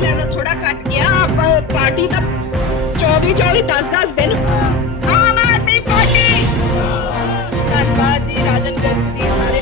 Level ਥੋੜਾ ਘਟ ਗਿਆ, ਆਪਾਂ ਪਾਰਟੀ ਦਾ 24 24 10 10 ਦਿਨ ਆਮ ਆਦਮੀ ਪਾਰਟੀ। ਧੰਨਵਾਦ ਜੀ, ਰਾਜਨ ਗਰਗ ਜੀ ਸਾਰੇ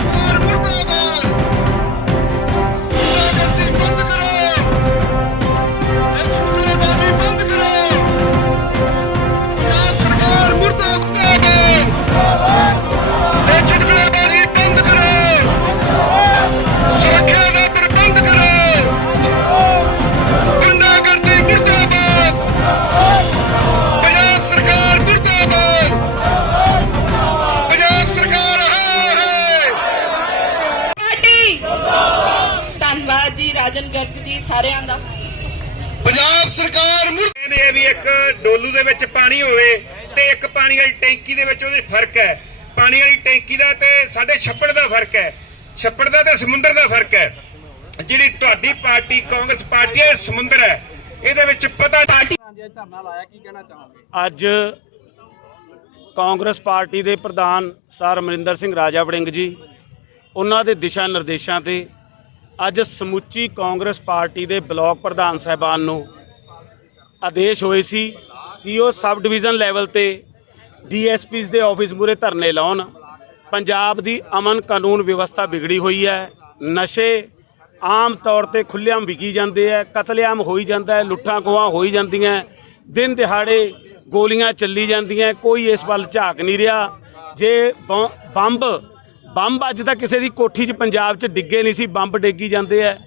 ਰਾਜਨ ਗਰਗ ਜੀ ਸਾਰਿਆਂ ਦਾ। ਪੰਜਾਬ ਸਰਕਾਰ ਕਹਿੰਦੇ ਆ ਵੀ ਇੱਕ ਡੋਲੂ ਦੇ ਵਿੱਚ ਪਾਣੀ ਹੋਵੇ ਤੇ ਇੱਕ ਪਾਣੀ ਵਾਲੀ ਟੈਂਕੀ ਦੇ ਵਿੱਚ ਉਹਦੇ ਫ਼ਰਕ ਹੈ। ਪਾਣੀ ਵਾਲੀ ਟੈਂਕੀ ਦਾ ਤੇ ਸਾਡੇ ਛੱਪੜ ਦਾ ਫ਼ਰਕ ਹੈ। ਛੱਪੜ ਦਾ ਤੇ ਸਮੁੰਦਰ ਦਾ ਫ਼ਰਕ ਹੈ। ਜਿਹੜੀ ਤੁਹਾਡੀ ਪਾਰਟੀ ਕਾਂਗਰਸ ਪਾਰਟੀ ਹੈ ਇਹ ਸਮੁੰਦਰ ਹੈ। ਇਹਦੇ ਵਿੱਚ ਪਤਾ ਪਾਰਟੀ ਅੱਜ ਕਾਂਗਰਸ ਪਾਰਟੀ ਦੇ ਪ੍ਰਧਾਨ ਸਰ ਅਮਰਿੰਦਰ ਸਿੰਘ ਰਾਜਾ ਵੜਿੰਗ ਜੀ ਉਹਨਾਂ ਦੇ ਦਿਸ਼ਾ ਨਿਰਦੇਸ਼ਾਂ ਤੇ ਅੱਜ ਸਮੁੱਚੀ ਕਾਂਗਰਸ ਪਾਰਟੀ ਦੇ ਬਲਾਕ ਪ੍ਰਧਾਨ ਸਾਹਿਬਾਨ ਨੂੰ ਆਦੇਸ਼ ਹੋਏ ਸੀ ਕਿ ਉਹ ਸਬ ਡਿਵੀਜ਼ਨ ਲੈਵਲ ਤੇ ਡੀਐਸਪੀਸ ਦੇ ਆਫਿਸ ਮੂਰੇ ਧਰਨੇ ਲਾਉਣ। ਪੰਜਾਬ ਦੀ ਅਮਨ ਕਾਨੂੰਨ ਵਿਵਸਥਾ ਵਿਗੜੀ ਹੋਈ ਹੈ। ਨਸ਼ੇ ਆਮ ਤੌਰ ਤੇ ਖੁੱਲ੍ਹੇਆਮ ਵਿਕੀ ਜਾਂਦੇ ਹੈ, ਕਤਲੇਆਮ ਹੋਈ ਜਾਂਦਾ ਹੈ, ਲੁੱਟਾਂ ਖੋਹਾਂ ਹੋਈ ਜਾਂਦੀਆਂ ਦਿਨ ਦਿਹਾੜੇ ਗੋਲੀਆਂ ਚੱਲੀ ਜਾਂਦੀਆਂ ਕੋਈ ਇਸ ਵੱਲ ਝਾਕ ਨਹੀਂ ਰਿਹਾ। ਜੇ ਬੰਬ ਬੰਬ ਅੱਜ ਤੱਕ ਕਿਸੇ ਦੀ ਕੋਠੀ 'ਚ ਪੰਜਾਬ 'ਚ ਡਿੱਗੇ ਨਹੀਂ ਸੀ, ਬੰਬ ਡੇਗੀ ਜਾਂਦੇ ਹੈ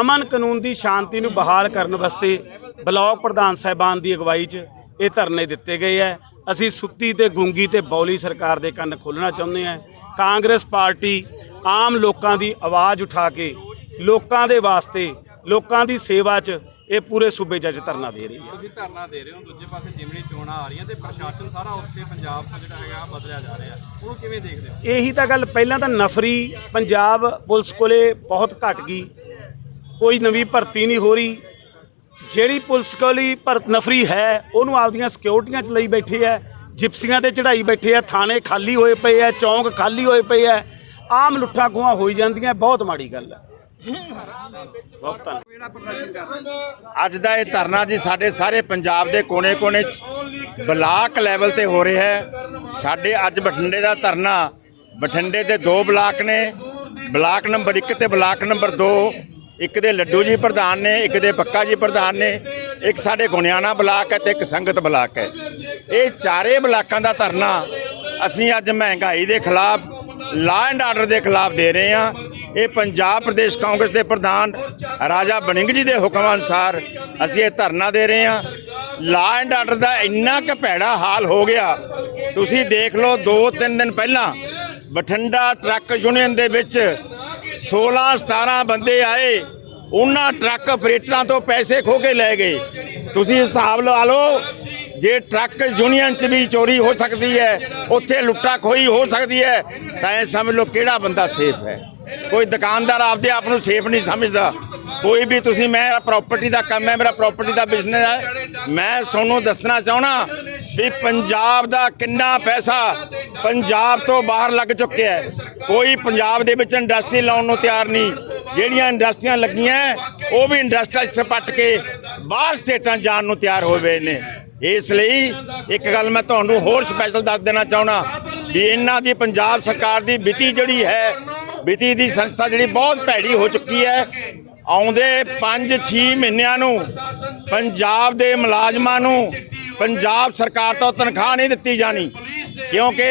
ਅਮਨ ਕਾਨੂੰਨ ਦੀ ਸ਼ਾਂਤੀ ਨੂੰ ਬਹਾਲ ਕਰਨ ਵਾਸਤੇ ਬਲਾਕ ਪ੍ਰਧਾਨ ਸਾਹਿਬਾਨ ਦੀ ਅਗਵਾਈ 'ਚ ਇਹ ਧਰਨੇ ਦਿੱਤੇ ਗਏ ਹੈ ਅਸੀਂ ਸੁੱਤੀ ਤੇ ਗੁੰਗੀ ਤੇ ਬੌਲੀ ਸਰਕਾਰ ਦੇ ਕੰਨ ਖੋਲਣਾ ਚਾਹੁੰਦੇ ਹਾਂ ਕਾਂਗਰਸ ਪਾਰਟੀ ਆਮ ਲੋਕਾਂ ਦੀ ਆਵਾਜ਼ ਉਠਾ ਕੇ ਲੋਕਾਂ ਦੇ ਵਾਸਤੇ, ਲੋਕਾਂ ਦੀ ਸੇਵਾ 'ਚ ਇਹ ਪੂਰੇ ਸੂਬੇ 'ਚ ਅੱਜ ਧਰਨਾ ਦੇ ਰਹੀ ਹੈ। ਤੁਸੀਂ ਧਰਨਾ ਦੇ ਰਹੇ ਹੋ ਦੂਜੇ ਪਾਸੇ ਜਿਮਣੀ ਚੋਣਾਂ ਆ ਰਹੀਆਂ ਤੇ ਪ੍ਰਸ਼ਾਸਨ ਸਾਰਾ ਉੱਥੇ ਪੰਜਾਬ ਤੋਂ ਜਿਹੜਾ ਹੈਗਾ ਬਦਲਿਆ ਜਾ ਰਿਹਾ। ਉਹਨੂੰ ਕਿਵੇਂ ਦੇਖਦੇ ਹੋ? ਇਹੀ ਤਾਂ ਗੱਲ ਪਹਿਲਾਂ ਤਾਂ ਨਫਰੀ ਪੰਜਾਬ ਪੁਲਿਸ ਕੋਲੇ ਬਹੁਤ ਘਟ ਗਈ। ਕੋਈ ਨਵੀਂ ਭਰਤੀ ਨਹੀਂ ਹੋ ਰਹੀ। ਜਿਹੜੀ ਪੁਲਿਸ ਕੋਲੀ ਪਰ ਨਫਰੀ ਹੈ ਉਹਨੂੰ ਆਪਦੀਆਂ ਸਿਕਿਉਰਟੀਆਂ ਚ ਲਈ ਬੈਠੇ ਆ ਜਿਪਸੀਆਂ ਤੇ ਚੜਾਈ ਬੈਠੇ ਆ ਥਾਣੇ ਖਾਲੀ ਹੋਏ ਪਏ ਆ ਚੌਂਕ ਖਾਲੀ ਹੋਏ ਪਏ ਆ ਆਮ ਲੁੱਟਾਂ ਖੋਹਾਂ ਹੋਈ ਜਾਂਦੀਆਂ ਬਹੁਤ ਮਾੜੀ ਗੱਲ ਹੈ ਬਹੁਤ ਧੰਨਵਾਦ ਅੱਜ ਦਾ ਇਹ ਧਰਨਾ ਜੀ ਸਾਡੇ ਸਾਰੇ ਪੰਜਾਬ ਦੇ ਕੋਨੇ-ਕੋਨੇ 'ਚ ਬਲਾਕ ਲੈਵਲ ਤੇ ਹੋ ਰਿਹਾ ਹੈ। ਸਾਡੇ ਅੱਜ ਬਠਿੰਡੇ ਦਾ ਧਰਨਾ, ਬਠਿੰਡੇ ਦੇ ਦੋ ਬਲਾਕ ਨੇ, ਬਲਾਕ ਨੰਬਰ 1 ਤੇ ਬਲਾਕ ਨੰਬਰ 2 ਇੱਕ ਦੇ ਲੱਡੂ ਜੀ ਪ੍ਰਧਾਨ ਨੇ, ਇੱਕ ਦੇ ਬੱਕਾ ਜੀ ਪ੍ਰਧਾਨ ਨੇ, ਇੱਕ ਸਾਡੇ ਗੁਣਿਆਣਾ ਬਲਾਕ ਹੈ ਤੇ ਇੱਕ ਸੰਗਤ ਬਲਾਕ ਹੈ। ਇਹ ਚਾਰੇ ਬਲਾਕਾਂ ਦਾ ਧਰਨਾ ਅਸੀਂ ਅੱਜ ਮਹਿੰਗਾਈ ਦੇ ਖਿਲਾਫ ਲਾਅ ਐਂਡ ਆਰਡਰ ਦੇ ਖਿਲਾਫ ਦੇ ਰਹੇ ਹਾਂ। ਇਹ ਪੰਜਾਬ ਪ੍ਰਦੇਸ਼ ਕਾਂਗਰਸ ਦੇ ਪ੍ਰਧਾਨ ਰਾਜਾ ਬਨਿੰਗ ਜੀ ਦੇ ਹੁਕਮ ਅਨੁਸਾਰ ਅਸੀਂ ਇਹ ਧਰਨਾ ਦੇ ਰਹੇ ਹਾਂ। ਲਾ ਐਂਡ ਆਰਡਰ ਦਾ ਇੰਨਾ ਕੁ ਭੈੜਾ ਹਾਲ ਹੋ ਗਿਆ। ਤੁਸੀਂ ਦੇਖ ਲਓ 2-3 ਦਿਨ ਪਹਿਲਾਂ ਬਠਿੰਡਾ ਟਰੱਕ ਯੂਨੀਅਨ ਦੇ ਵਿੱਚ 16 17 ਬੰਦੇ ਆਏ। ਉਹਨਾਂ ਟਰੱਕ ਆਪਰੇਟਰਾਂ ਤੋਂ ਪੈਸੇ ਖੋ ਕੇ ਲੈ ਗਏ। ਤੁਸੀਂ ਹਿਸਾਬ ਲਾ ਲਓ, ਜੇ ਟਰੱਕ ਯੂਨੀਅਨ 'ਚ ਵੀ ਚੋਰੀ ਹੋ ਸਕਦੀ ਹੈ, ਉੱਥੇ ਲੁੱਟਾ ਖੋਈ ਹੋ ਸਕਦੀ ਹੈ, ਤਾਂ ਇਹ ਸਮਝ ਲਓ ਕਿਹੜਾ ਬੰਦਾ ਸੇਫ ਹੈ। ਕੋਈ ਦੁਕਾਨਦਾਰ ਆਪਦੇ ਆਪ ਨੂੰ ਸੇਫ ਨਹੀਂ ਸਮਝਦਾ। ਕੋਈ ਵੀ ਤੁਸੀਂ, ਮੈਂ ਪ੍ਰਾਪਰਟੀ ਦਾ ਕੰਮ ਹੈ, ਮੇਰਾ ਪ੍ਰਾਪਰਟੀ ਦਾ ਬਿਜ਼ਨਸ ਹੈ। ਮੈਂ ਤੁਹਾਨੂੰ ਦੱਸਣਾ ਚਾਹਣਾ ਵੀ ਪੰਜਾਬ ਦਾ ਕਿੰਨਾ ਪੈਸਾ ਪੰਜਾਬ ਤੋਂ ਬਾਹਰ ਲੱਗ ਚੁੱਕਿਆ ਹੈ। ਕੋਈ ਪੰਜਾਬ ਦੇ ਵਿੱਚ ਇੰਡਸਟਰੀ ਲਾਉਣ ਨੂੰ ਤਿਆਰ ਨਹੀਂ। ਜਿਹੜੀਆਂ ਇੰਡਸਟਰੀਆਂ ਲੱਗੀਆਂ, ਉਹ ਵੀ ਇੰਡਸਟਰੀ ਚ ਕੇ ਬਾਹਰ ਸਟੇਟਾਂ ਜਾਣ ਨੂੰ ਤਿਆਰ ਹੋਏ ਹੋਏ ਨੇ। ਇਸ ਲਈ ਇੱਕ ਗੱਲ ਮੈਂ ਤੁਹਾਨੂੰ ਹੋਰ ਸਪੈਸ਼ਲ ਦੱਸ ਦੇਣਾ ਚਾਹਣਾ ਵੀ ਇਹਨਾਂ ਦੀ ਪੰਜਾਬ ਸਰਕਾਰ ਦੀ ਵਿੱਤੀ ਜਿਹੜੀ ਹੈ ਵਿੱਤੀ ਦੀ ਸੰਸਥਾ ਜਿਹੜੀ ਬਹੁਤ ਭੈੜੀ ਹੋ ਚੁੱਕੀ ਹੈ, ਆਉਂਦੇ 5-6 ਮਹੀਨਿਆਂ ਨੂੰ ਪੰਜਾਬ ਦੇ ਮੁਲਾਜ਼ਮਾਂ ਨੂੰ ਪੰਜਾਬ ਸਰਕਾਰ ਤੋਂ ਤਨਖਾਹ ਨਹੀਂ ਦਿੱਤੀ ਜਾਣੀ, ਕਿਉਂਕਿ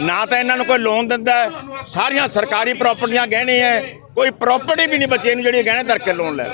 ਨਾ ਤਾਂ ਇਹਨਾਂ ਨੂੰ ਕੋਈ ਲੋਨ ਦਿੰਦਾ ਸਾਰੀਆਂ ਸਰਕਾਰੀ ਪ੍ਰਾਪਰਟੀਆਂ ਗਹਿਣੇ ਹੈ, ਕੋਈ ਪ੍ਰਾਪਰਟੀ ਵੀ ਨਹੀਂ ਬੱਚੇ ਨੂੰ ਜਿਹੜੀ ਗਹਿਣੇ ਧਰ ਕੇ ਲੋਨ ਲੈ